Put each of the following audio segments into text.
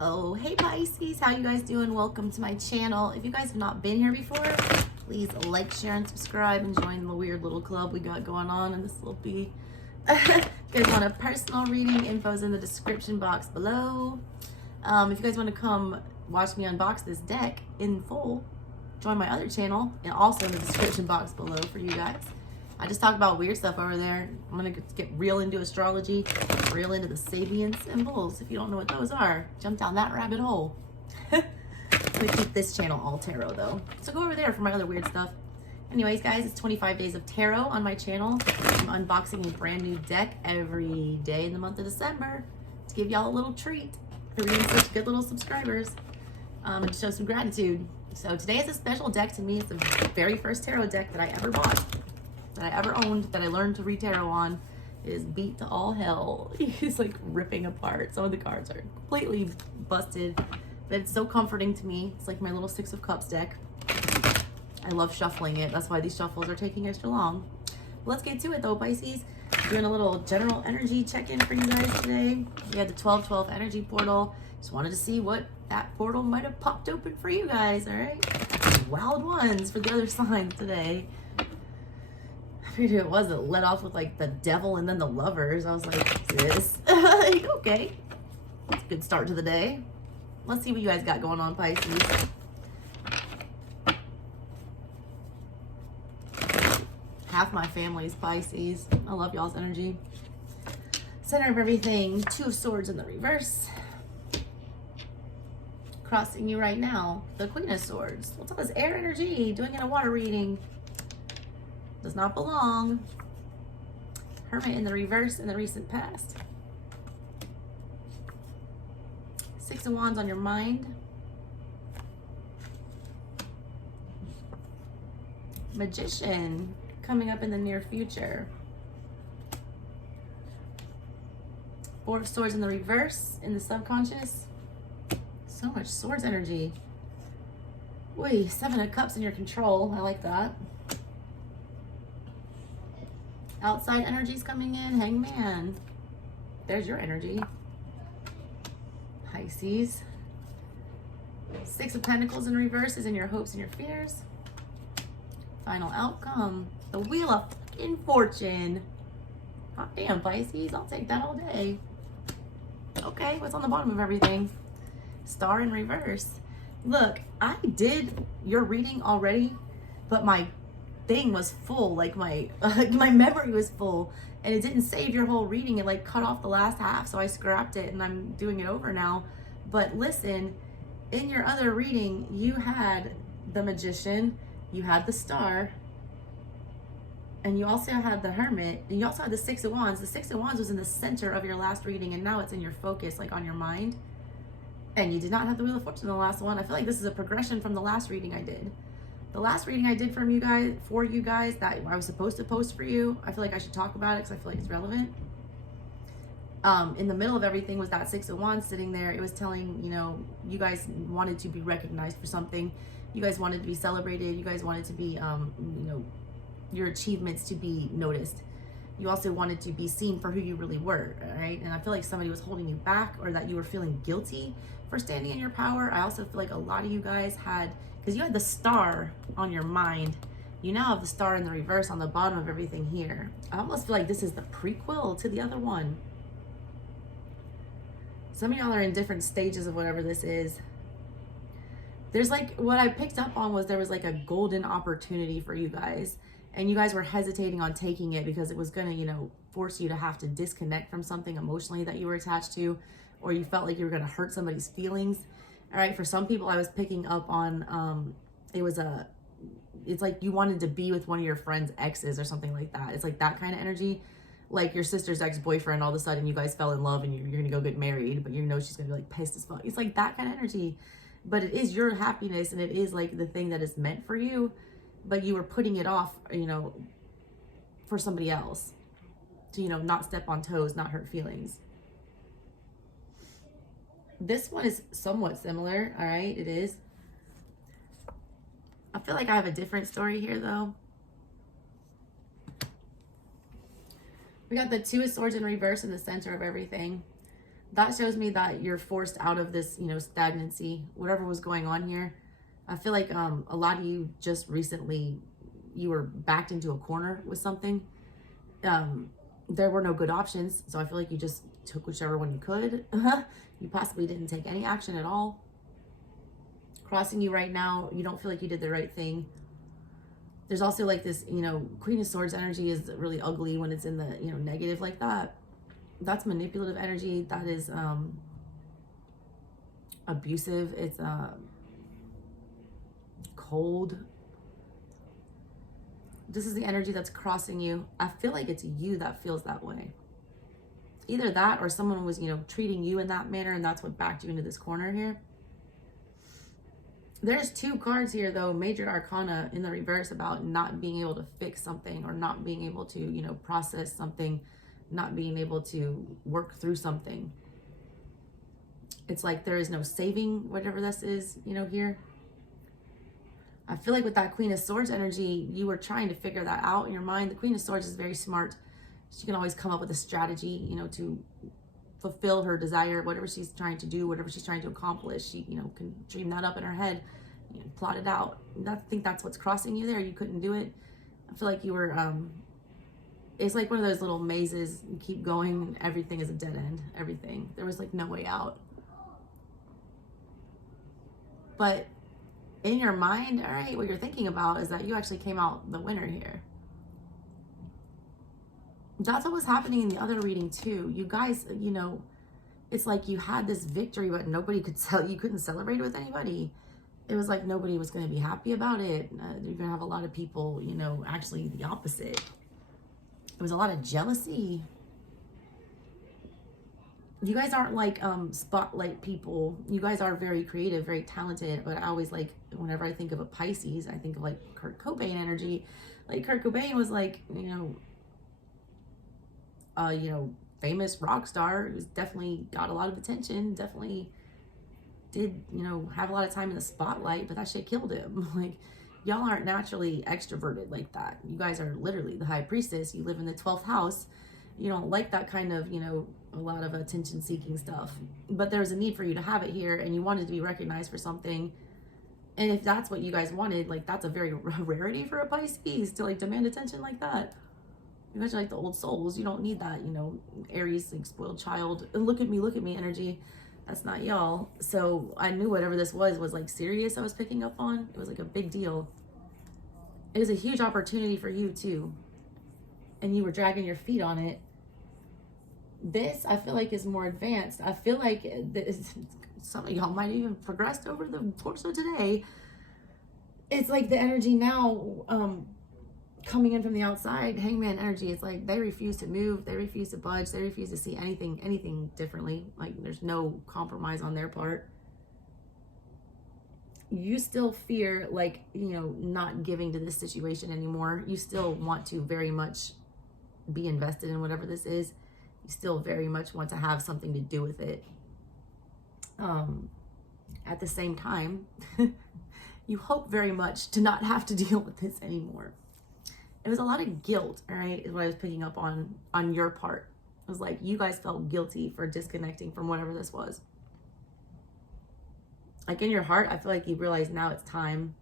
Oh, hey Pisces, how you guys doing? Welcome to my channel. If you guys have not been here before, please like, share, and subscribe and join the weird little club we got going on in this little bee. If you guys want a personal reading, info's in the description box below. If you guys want to come watch me unbox this deck in full, join my other channel and also in the description box below for you guys. I just talk about weird stuff over there. I'm gonna get real into astrology, real into the Sabian symbols. If you don't know what those are, jump down that rabbit hole. I'm gonna keep this channel all tarot though. So go over there for my other weird stuff. Anyways, guys, it's 25 days of tarot on my channel. I'm unboxing a brand new deck every day in the month of December to give y'all a little treat for being such good little subscribers, and to show some gratitude. So today is a special deck to me. It's the very first tarot deck that I ever bought, that I ever owned, that I learned to read tarot on. It is beat to all hell. It's like ripping apart. Some of the cards are completely busted, but it's so comforting to me. It's like my little Six of Cups deck. I love shuffling it. That's why these shuffles are taking extra long. Let's get to it though, Pisces. Doing a little general energy check-in for you guys today. We had the 12-12 energy portal. Just wanted to see what that portal might have popped open for you guys, all right? Wild ones for the other signs today. I figured it was, it led off with like the devil and then the lovers. I was like, this? Like, okay. That's a good start to the day. Let's see what you guys got going on, Pisces. Half my family is Pisces. I love y'all's energy. Center of everything, Two of Swords in the reverse. Crossing you right now, the Queen of Swords. What's all this air energy? Doing in a water reading. Does not belong. Hermit in the reverse in the recent past. Six of Wands on your mind. Magician coming up in the near future. Four of Swords in the reverse in the subconscious. So much swords energy. Wait, Seven of Cups in your control. I like that. Outside energies coming in. Hangman. There's your energy. Pisces. Six of Pentacles in reverse is in your hopes and your fears. Final outcome. The Wheel of fucking Fortune. Hot damn, Pisces. I'll take that all day. Okay, what's on the bottom of everything? Star in reverse. Look, I did your reading already, but my thing was full. Like my memory was full, and it didn't save your whole reading. It like cut off the last half, so I scrapped it, and I'm doing it over now. But listen, in your other reading, you had the Magician, you had the Star, and you also had the Hermit, and you also had the Six of Wands. The Six of Wands was in the center of your last reading, and now it's in your focus, like on your mind. And you did not have the Wheel of Fortune in the last one. I feel like this is a progression from the last reading I did. The last reading I did for you guys that I was supposed to post for you, I feel like I should talk about it because I feel like it's relevant. In the middle of everything was that Six of Wands sitting there. It was telling, you know, you guys wanted to be recognized for something. You guys wanted to be celebrated. You guys wanted to be, you know, your achievements to be noticed. You also wanted to be seen for who you really were, right? And I feel like somebody was holding you back, or that you were feeling guilty for standing in your power. I also feel like a lot of you guys had, because you had the Star on your mind, you now have the Star in the reverse on the bottom of everything here. I almost feel like this is the prequel to the other one. Some of y'all are in different stages of whatever this is. There's like, what I picked up on was there was like a golden opportunity for you guys, and you guys were hesitating on taking it because it was gonna, you know, force you to have to disconnect from something emotionally that you were attached to, or you felt like you were gonna hurt somebody's feelings. All right, for some people I was picking up on, it's like you wanted to be with one of your friend's exes or something like that. It's like that kind of energy. Like your sister's ex-boyfriend, all of a sudden you guys fell in love and you're gonna go get married, but you know she's gonna be like pissed as fuck. It's like that kind of energy. But it is your happiness, and it is like the thing that is meant for you, but you were putting it off, you know, for somebody else to, you know, not step on toes, not hurt feelings. This one is somewhat similar, all right? It is. I feel like I have a different story here, though. We got the Two of Swords in reverse in the center of everything. that shows me that you're forced out of this, you know, stagnancy, whatever was going on here. I feel like a lot of you just recently, you were backed into a corner with something. There were no good options, so I feel like you just took whichever one you could. You possibly didn't take any action at all. Crossing you right now, you don't feel like you did the right thing. There's also like this, you know, Queen of Swords energy is really ugly when it's in the, you know, negative like that. That's manipulative energy. That is abusive. It's cold. This is the energy that's crossing you. I feel like it's you that feels that way. Either that or someone was, you know, treating you in that manner, and that's what backed you into this corner here. There's 2 cards here, though, Major Arcana in the reverse, about not being able to fix something, or not being able to, you know, process something, not being able to work through something. It's like there is no saving whatever this is, you know, here. I feel like with that Queen of Swords energy, you were trying to figure that out in your mind. The Queen of Swords is very smart. She can always come up with a strategy, you know, to fulfill her desire, whatever she's trying to do, whatever she's trying to accomplish. She, you know, can dream that up in her head, you know, plot it out. I think that's what's crossing you there. You couldn't do it. I feel like you were, it's like one of those little mazes. You keep going and everything is a dead end. Everything. There was like no way out. But in your mind, all right, what you're thinking about is that you actually came out the winner here. That's what was happening in the other reading too. You guys, you know, it's like you had this victory, but nobody could you couldn't celebrate it with anybody. It was like nobody was going to be happy about it. You're going to have a lot of people, you know, actually the opposite. It was a lot of jealousy. You guys aren't like spotlight people. You guys are very creative, very talented, but I always like, whenever I think of a Pisces, I think of like Kurt Cobain energy. Like Kurt Cobain was like, you know, famous rock star who's definitely got a lot of attention, definitely did, you know, have a lot of time in the spotlight, but that shit killed him. Like, y'all aren't naturally extroverted like that. You guys are literally the high priestess. You live in the 12th house. You don't like that kind of, you know, a lot of attention seeking stuff, but there's a need for you to have it here, and you wanted to be recognized for something. And if that's what you guys wanted, like, that's a very rarity for a Pisces to like demand attention like that. You guys are like the old souls. You don't need that, you know, Aries, like spoiled child, look at me energy. That's not y'all. So I knew whatever this was like serious. I was picking up on. It was like a big deal. It was a huge opportunity for you too, and you were dragging your feet on it. This, I feel like, is more advanced. I feel like this, some of y'all might even progressed over the course of today. It's like the energy now coming in from the outside, hangman energy. It's like they refuse to move, they refuse to budge, they refuse to see anything differently. Like there's no compromise on their part. You still fear, like, you know, not giving to this situation anymore. You still want to very much be invested in whatever this is. You still very much want to have something to do with it. At the same time, you hope very much to not have to deal with this anymore. It was a lot of guilt, all right, is what I was picking up on your part. It was like you guys felt guilty for disconnecting from whatever this was. Like in your heart, I feel like you realize now it's time.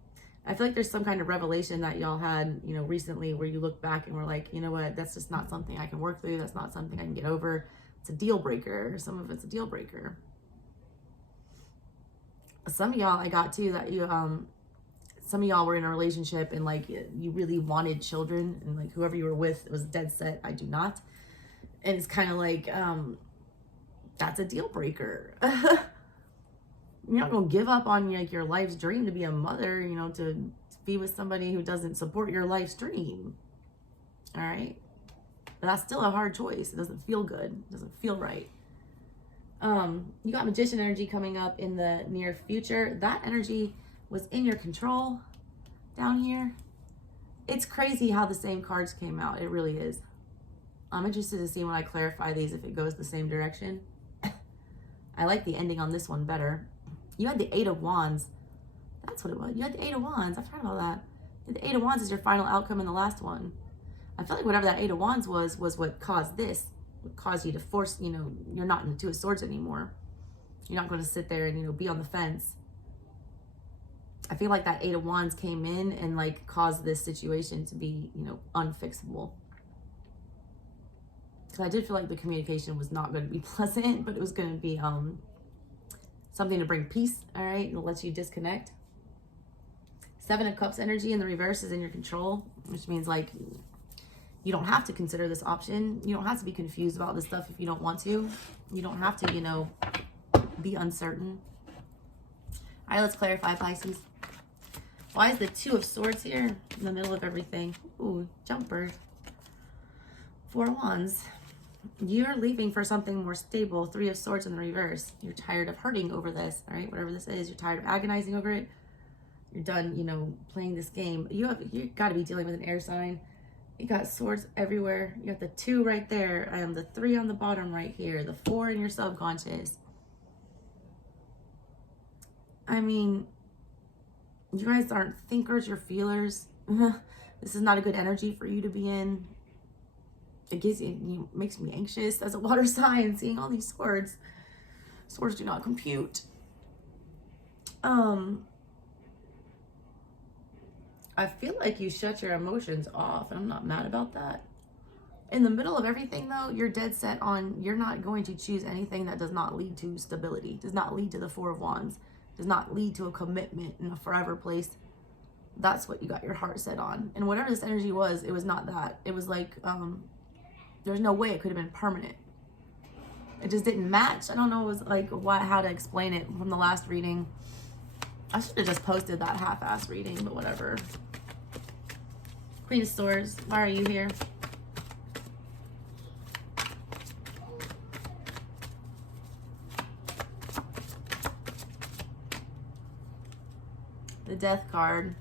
I feel like there's some kind of revelation that y'all had, you know, recently, where you look back and were like, you know what, that's just not something I can work through. That's not something I can get over. It's a deal breaker. Some of it's a deal breaker. Some of y'all, I got too, that you, some of y'all were in a relationship and like you really wanted children, and like whoever you were with was dead set, I do not. And it's kind of like, that's a deal breaker. You're not gonna give up on like your life's dream to be a mother, you know, to be with somebody who doesn't support your life's dream. All right, but that's still a hard choice. It doesn't feel good. It doesn't feel right. You got Magician energy coming up in the near future. That energy was in your control down here. It's crazy how the same cards came out. It really is. I'm interested to see when I clarify these if it goes the same direction. I like the ending on this one better. You had the 8 of Wands. That's what it was. You had the 8 of Wands. I forgot about that. The 8 of Wands is your final outcome in the last one. I feel like whatever that 8 of Wands was what caused this. cause you to force, you know, you're not in the Two of Swords anymore. You're not going to sit there and, you know, be on the fence. I feel like that Eight of Wands came in and like caused this situation to be, you know, unfixable. Because I did feel like the communication was not going to be pleasant, but it was going to be something to bring peace, all right? It'll let you disconnect. Seven of Cups energy in the reverse is in your control, which means like you don't have to consider this option. You don't have to be confused about this stuff if you don't want to. You don't have to, you know, be uncertain. All right, let's clarify, Pisces. Why is the Two of Swords here in the middle of everything? Ooh, jumper. Four of Wands. You're leaving for something more stable. Three of Swords in the reverse. You're tired of hurting over this, all right? Whatever this is, you're tired of agonizing over it. You're done, you know, playing this game. You got to be dealing with an air sign. You got swords everywhere. You got the 2 right there. The 3 on the bottom right here. The 4 in your subconscious. I mean, you guys aren't thinkers, you're feelers. This is not a good energy for you to be in. It gives you, makes me anxious as a water sign, seeing all these swords. Swords do not compute. I feel like you shut your emotions off, and I'm not mad about that. In the middle of everything, though, you're dead set on you're not going to choose anything that does not lead to stability, does not lead to the Four of Wands, does not lead to a commitment in a forever place. That's what you got your heart set on. And whatever this energy was, it was not that. It was like, there's no way it could have been permanent. It just didn't match. I don't know, it was like how to explain it from the last reading. I should have just posted that half-ass reading, but whatever. Queen of Swords, why are you here? The Death card.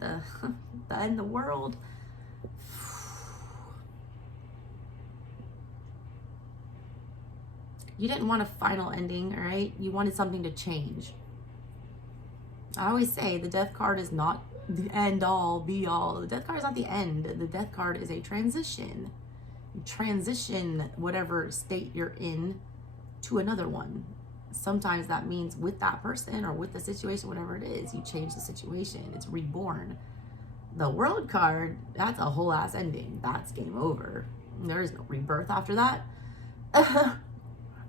The end of the world. You didn't want a final ending, all right? You wanted something to change. I always say the Death card is not the end all, be all. The Death card is not the end. The Death card is a transition. You transition whatever state you're in to another one. Sometimes that means with that person or with the situation, whatever it is, you change the situation. It's reborn. The World card, that's a whole ass ending. That's game over. There is no rebirth after that.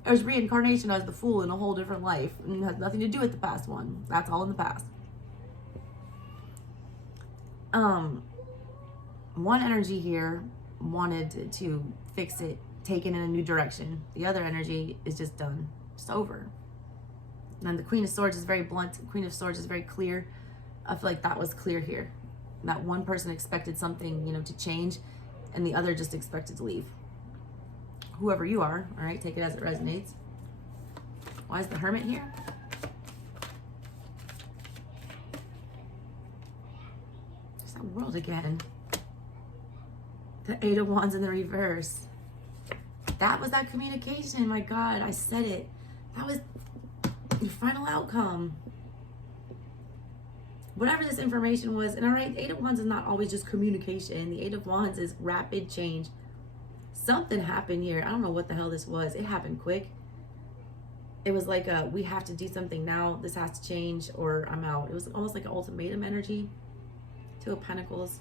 There's reincarnation as the Fool in a whole different life, and it has nothing to do with the past one. That's all in the past. One energy here wanted to fix it, take it in a new direction. The other energy is just done. It's over. And the Queen of Swords is very blunt. The Queen of Swords is very clear. I feel like that was clear here. That one person expected something, you know, to change, and the other just expected to leave. Whoever you are, all right, take it as it resonates. Why is the Hermit here? There's that World again. The Eight of Wands in the reverse. That was that communication. My God, I said it. That was your final outcome. Whatever this information was, and all right, Eight of Wands is not always just communication. The Eight of Wands is rapid change. Something happened here. I don't know what the hell this was. It happened quick. It was like we have to do something now. This has to change or I'm out. It was almost like an ultimatum energy. Two of Pentacles.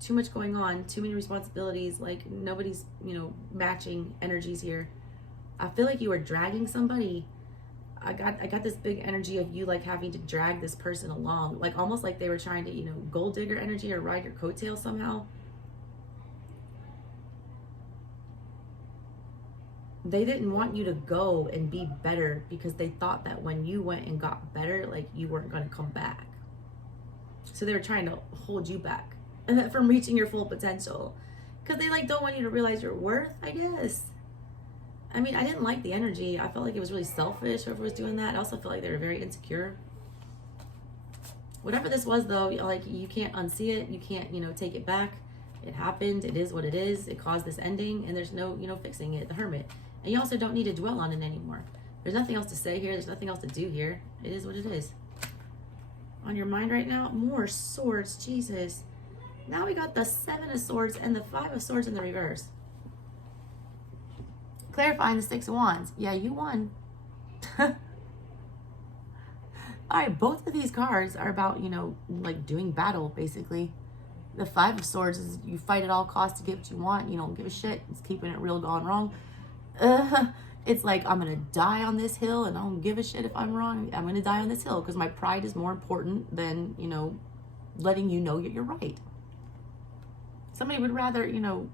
Too much going on. Too many responsibilities. Like nobody's, you know, matching energies here. I feel like you were dragging somebody. I got this big energy of you like having to drag this person along. Like almost like they were trying to, you know, gold digger energy or ride your coattails somehow. They didn't want you to go and be better because they thought that when you went and got better, like you weren't going to come back. So they were trying to hold you back from reaching your full potential because they like don't want you to realize your worth, I guess. I mean, I didn't like the energy. I felt like it was really selfish, whoever was doing that. I also felt like they were very insecure. Whatever this was, though, like, you can't unsee it. You can't, you know, take it back. It happened. It is what it is. It caused this ending, and there's no, you know, fixing it. The Hermit. And you also don't need to dwell on it anymore. There's nothing else to say here. There's nothing else to do here. It is what it is. On your mind right now, more swords. Jesus. Now we got the Seven of Swords and the Five of Swords in the reverse. Clarifying the Six of Wands. Yeah, you won. All right, both of these cards are about, you know, like doing battle, basically. The Five of Swords is you fight at all costs to get what you want. You don't give a shit. It's keeping it real gone wrong. It's like, I'm going to die on this hill and I don't give a shit if I'm wrong. I'm going to die on this hill because my pride is more important than, you know, letting you know you're right. Somebody would rather, you know,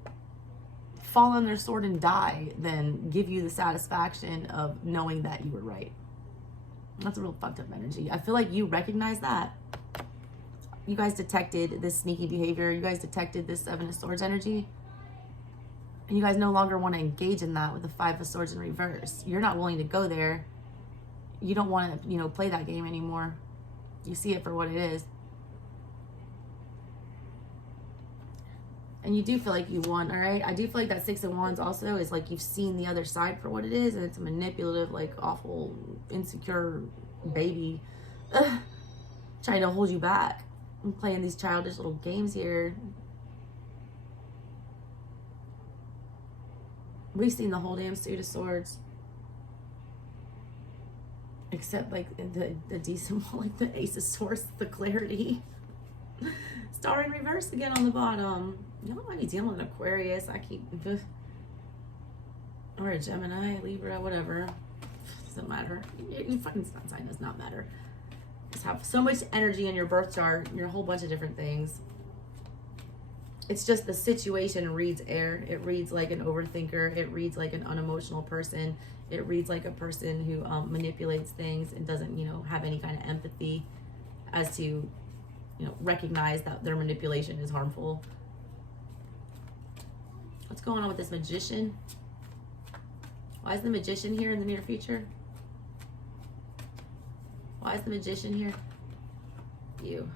fall on their sword and die than give you the satisfaction of knowing that you were right. That's a real fucked up energy. I feel like you recognize that. You guys detected this sneaky behavior. You guys detected this Seven of Swords energy. And you guys no longer want to engage in that with the Five of Swords in reverse. You're not willing to go there. You don't want to, you know, play that game anymore. You see it for what it is. And you do feel like you won, all right? I do feel like that Six of Wands also is like you've seen the other side for what it is, and it's a manipulative, like awful, insecure baby trying to hold you back. I'm playing these childish little games here. We've seen the whole damn Suit of Swords. Except like the decent one, like the Ace of Swords, the clarity. Star in reverse again on the bottom. You don't want to be dealing with an Aquarius. Or a Gemini, Libra, whatever. Doesn't matter. Your fucking sun sign does not matter. Just have so much energy in your birth chart. You're a whole bunch of different things. It's just the situation reads air. It reads like an overthinker. It reads like an unemotional person. It reads like a person who manipulates things and doesn't, you know, have any kind of empathy as to, you know, recognize that their manipulation is harmful. What's going on with this Magician? Why is the Magician here in the near future? Why is the Magician here? You.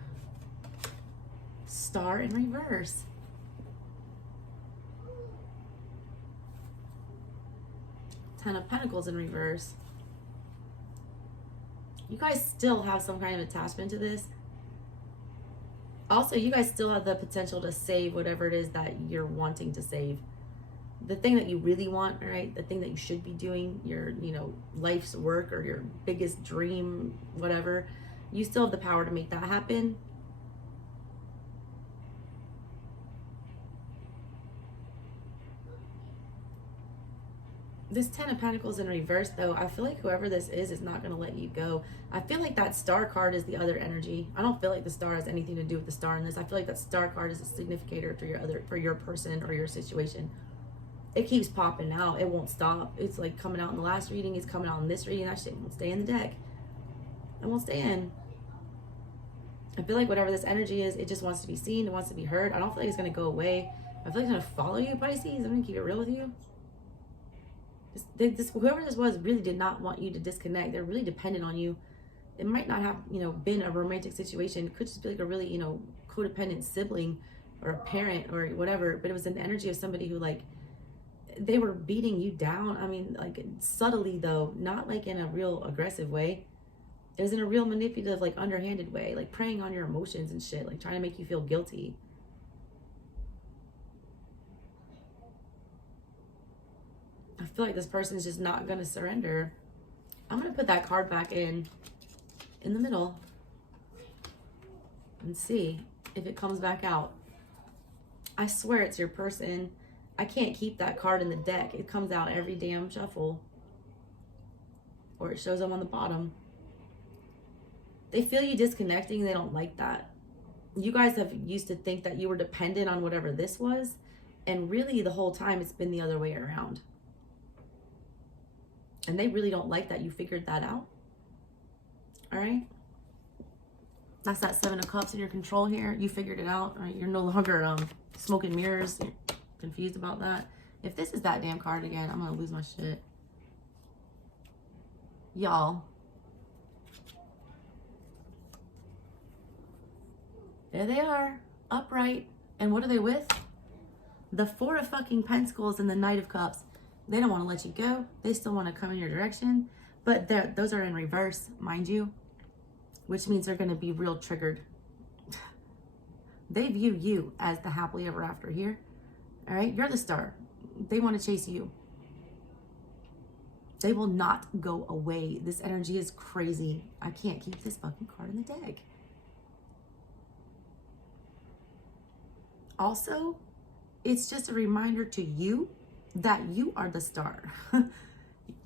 Star in reverse. Ten of Pentacles in reverse. You guys still have some kind of attachment to this. Also, you guys still have the potential to save whatever it is that you're wanting to save. The thing that you really want, right? The thing that you should be doing, your, you know, life's work or your biggest dream, whatever. You still have the power to make that happen. This Ten of Pentacles in reverse, though, I feel like whoever this is not going to let you go. I feel like that Star card is the other energy. I don't feel like the Star has anything to do with the Star in this. I feel like that Star card is a significator for your person or your situation. It keeps popping out. It won't stop. It's like coming out in the last reading. It's coming out in this reading. That shit won't stay in the deck. It won't stay in. I feel like whatever this energy is, it just wants to be seen. It wants to be heard. I don't feel like it's going to go away. I feel like it's going to follow you, Pisces. I'm going to keep it real with you. Whoever this was really did not want you to disconnect. They're really dependent on you. It might not have, you know, been a romantic situation. It could just be like a really, you know, codependent sibling or a parent or whatever. But it was an energy of somebody who, like, they were beating you down. I mean, like, subtly, though, not like in a real aggressive way. It was in a real manipulative, like, underhanded way, like preying on your emotions and shit, like trying to make you feel guilty. I feel like this person is just not going to surrender. I'm going to put that card back in the middle and see if it comes back out. I swear it's your person. I can't keep that card in the deck. It comes out every damn shuffle. Or it shows up on the bottom. They feel you disconnecting. They don't like that. You guys have used to think that you were dependent on whatever this was. And really the whole time it's been the other way around. And they really don't like that you figured that out. All right. That's that Seven of Cups in your control here. You figured it out. All right? You're no longer smoking mirrors. You're confused about that. If this is that damn card again, I'm going to lose my shit. Y'all. There they are. Upright. And what are they with? The Four of fucking Pentacles and the Knight of Cups. They don't want to let you go. They still want to come in your direction. But those are in reverse, mind you. Which means they're going to be real triggered. They view you as the happily ever after here. All right? You're the star. They want to chase you. They will not go away. This energy is crazy. I can't keep this fucking card in the deck. Also, it's just a reminder to you that you are the star.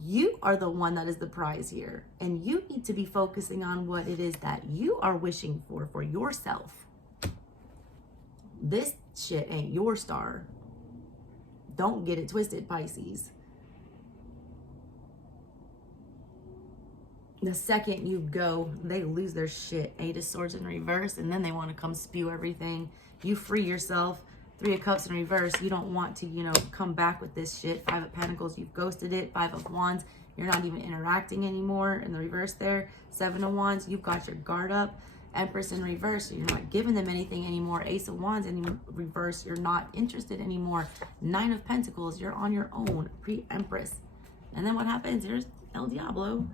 You are the one that is the prize here. And you need to be focusing on what it is that you are wishing for yourself. This shit ain't your star. Don't get it twisted, Pisces. The second you go, they lose their shit. 8 of Swords in reverse, and then they want to come spew everything. You free yourself. 3 of Cups in reverse. You don't want to, you know, come back with this shit. 5 of Pentacles, you've ghosted it. 5 of Wands, you're not even interacting anymore. In the reverse there. 7 of Wands, you've got your guard up. Empress in reverse, you're not giving them anything anymore. Ace of Wands in reverse, you're not interested anymore. 9 of Pentacles, you're on your own. Pre-Empress. And then what happens? Here's El Diablo.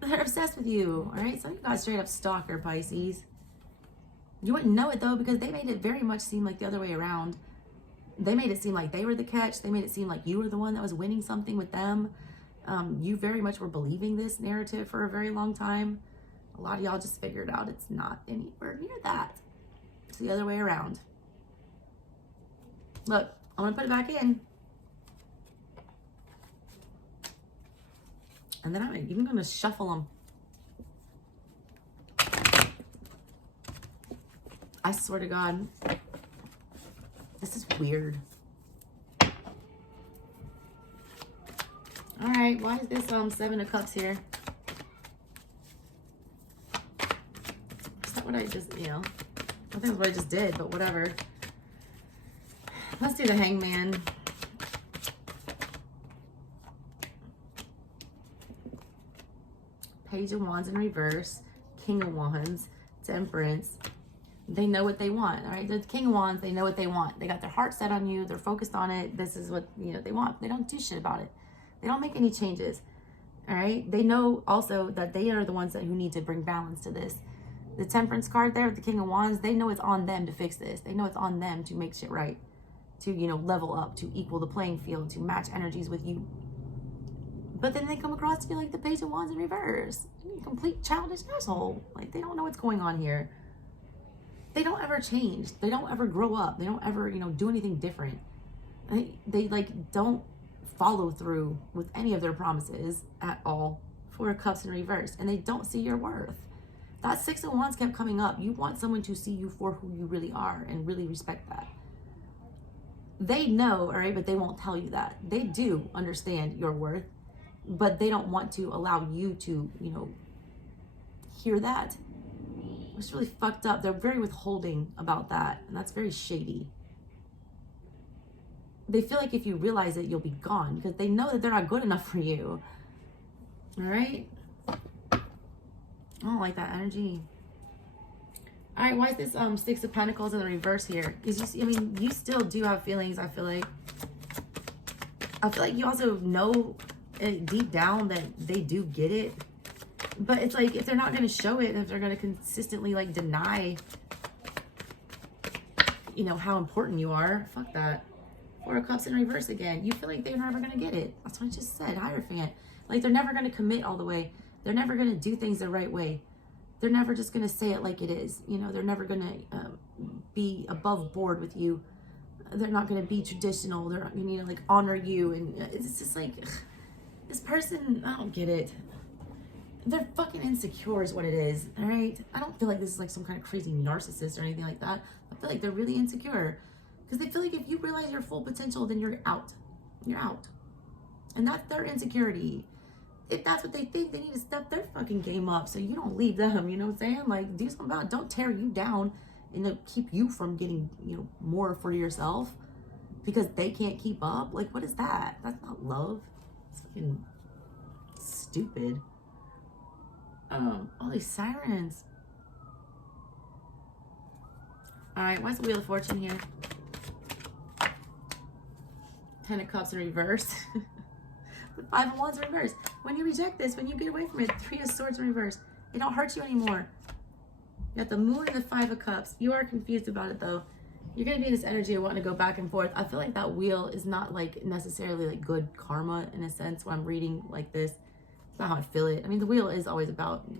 They're obsessed with you, all right? So you got straight up stalker, Pisces. You wouldn't know it, though, because they made it very much seem like the other way around. They made it seem like they were the catch. They made it seem like you were the one that was winning something with them. You very much were believing this narrative for a very long time. A lot of y'all just figured out it's not anywhere near that. It's the other way around. Look, I'm going to put it back in. And then I'm even going to shuffle them. I swear to God, this is weird. All right, why is this 7 of Cups here? Is that what I just, you know, I think that's what I just did, but whatever. Let's do the Hangman. Page of Wands in reverse, King of Wands, Temperance. They know what they want, all right? The King of Wands, they know what they want. They got their heart set on you. They're focused on it. This is what, you know, they want. They don't do shit about it. They don't make any changes, all right? They know also that they are the ones who need to bring balance to this. The Temperance card there with the King of Wands, they know it's on them to fix this. They know it's on them to make shit right, to, you know, level up, to equal the playing field, to match energies with you. But then they come across to you like the Page of Wands in reverse. Complete childish asshole. Like, they don't know what's going on here. They don't ever change. They don't ever grow up. They don't ever, you know, do anything different. They like, don't follow through with any of their promises at all. 4 of Cups in reverse. And they don't see your worth. That 6 of Wands kept coming up. You want someone to see you for who you really are and really respect that. They know, all right, but they won't tell you that. They do understand your worth, but they don't want to allow you to, you know, hear that. It's really fucked up. They're very withholding about that, and that's very shady. They feel like if you realize it, you'll be gone because they know that they're not good enough for you. All right? I don't like that energy. All right, why is this 6 of Pentacles in the reverse here? Because you see, I mean, you still do have feelings, I feel like. I feel like you also know deep down that they do get it. But it's like, if they're not going to show it, if they're going to consistently, like, deny, you know, how important you are, fuck that. 4 of Cups in reverse again. You feel like they're never going to get it. That's what I just said, Hierophant. Like, they're never going to commit all the way. They're never going to do things the right way. They're never just going to say it like it is. You know, they're never going to be above board with you. They're not going to be traditional. They're not going to, you know, like, honor you. And it's just like, ugh, this person, I don't get it. They're fucking insecure is what it is, all right? I don't feel like this is like some kind of crazy narcissist or anything like that. I feel like they're really insecure because they feel like if you realize your full potential, then you're out. You're out. And that's their insecurity. If that's what they think, they need to step their fucking game up so you don't leave them, you know what I'm saying? Like, do something about it. Don't tear you down and to keep you from getting, you know, more for yourself because they can't keep up. Like, what is that? That's not love. It's fucking stupid. All these sirens. All right, why is the Wheel of Fortune here? 10 of Cups in reverse. The 5 of Wands in reverse. When you reject this, when you get away from it, 3 of Swords in reverse. It don't hurt you anymore. You got the Moon and the Five of Cups. You are confused about it though. You're going to be in this energy of wanting to go back and forth. I feel like that wheel is not like necessarily like good karma in a sense when I'm reading like this. It's not how I feel it. I mean, the wheel is always about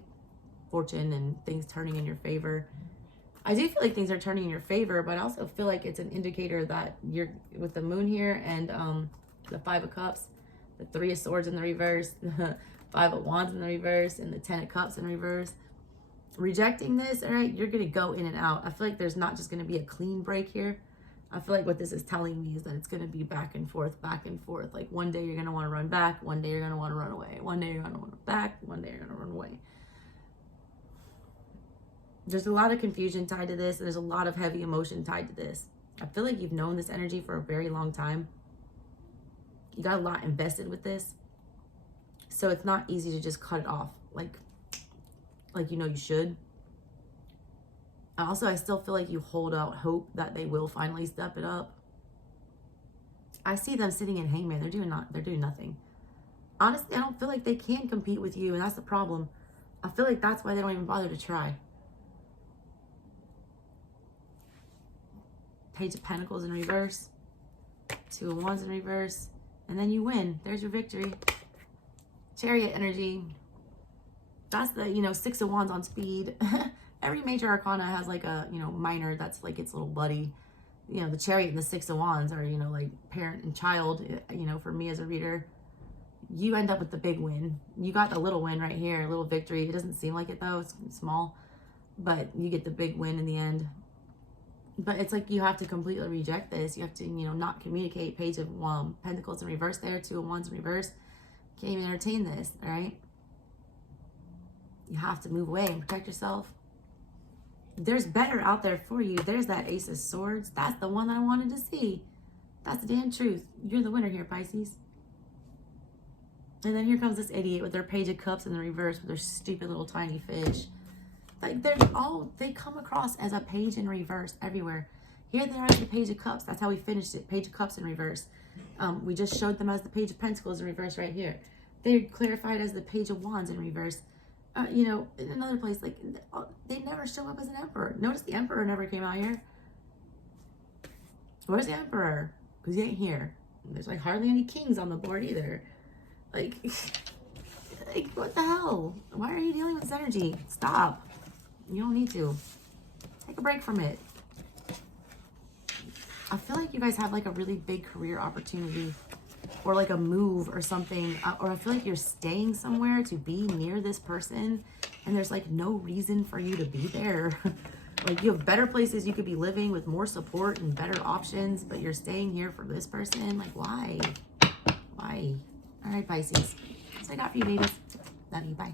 fortune and things turning in your favor. I do feel like things are turning in your favor, but I also feel like it's an indicator that you're with the Moon here and the Five of Cups, the Three of Swords in the reverse, the Five of Wands in the reverse, and the Ten of Cups in reverse. Rejecting this, all right, you're going to go in and out. I feel like there's not just going to be a clean break here. I feel like what this is telling me is that it's going to be back and forth, back and forth. Like one day you're going to want to run back, one day you're going to want to run away, one day you're going to want to back, one day you're going to run away. There's a lot of confusion tied to this. There's a lot of heavy emotion tied to this. I feel like you've known this energy for a very long time. You got a lot invested with this. So it's not easy to just cut it off like you know you should. Also, I still feel like you hold out hope that they will finally step it up. I see them sitting in Hangman. They're doing nothing. Honestly, I don't feel like they can compete with you, and that's the problem. I feel like that's why they don't even bother to try. Page of Pentacles in reverse. Two of Wands in reverse. And then you win. There's your victory. Chariot energy. That's the, you know, Six of Wands on speed. Every major arcana has like a, you know, minor that's like its little buddy. You know, the Chariot and the Six of Wands are, you know, like parent and child. You know, for me as a reader, you end up with the big win. You got the little win right here, a little victory. It doesn't seem like it though, it's small, but you get the big win in the end. But it's like you have to completely reject this. You have to, you know, not communicate. Page of Pentacles in reverse there, Two of Wands in reverse. Can't even entertain this, all right? You have to move away and protect yourself. There's better out there for you. There's that Ace of Swords. That's the one that I wanted to see. That's the damn truth. You're the winner here, Pisces. And then here comes this idiot with their Page of Cups in the reverse with their stupid little tiny fish. Like they come across as a page in reverse everywhere. Here they are as the Page of Cups. That's how we finished it. Page of Cups in reverse. We just showed them as the Page of Pentacles in reverse right here. They're clarified as the Page of Wands in reverse. You know, in another place, like they never show up as an emperor. Notice the emperor never came out here. Where's the emperor? Because he ain't here. There's like hardly any kings on the board either. Like what the hell? Why are you dealing with this energy? Stop. You don't need to. Take a break from it. I feel like you guys have like a really big career opportunity or like a move or something, or I feel like you're staying somewhere to be near this person and there's like no reason for you to be there. Like you have better places you could be living with more support and better options, but you're staying here for this person. Like why? All right, Pisces. That's what I got for you, ladies. Love you. Bye.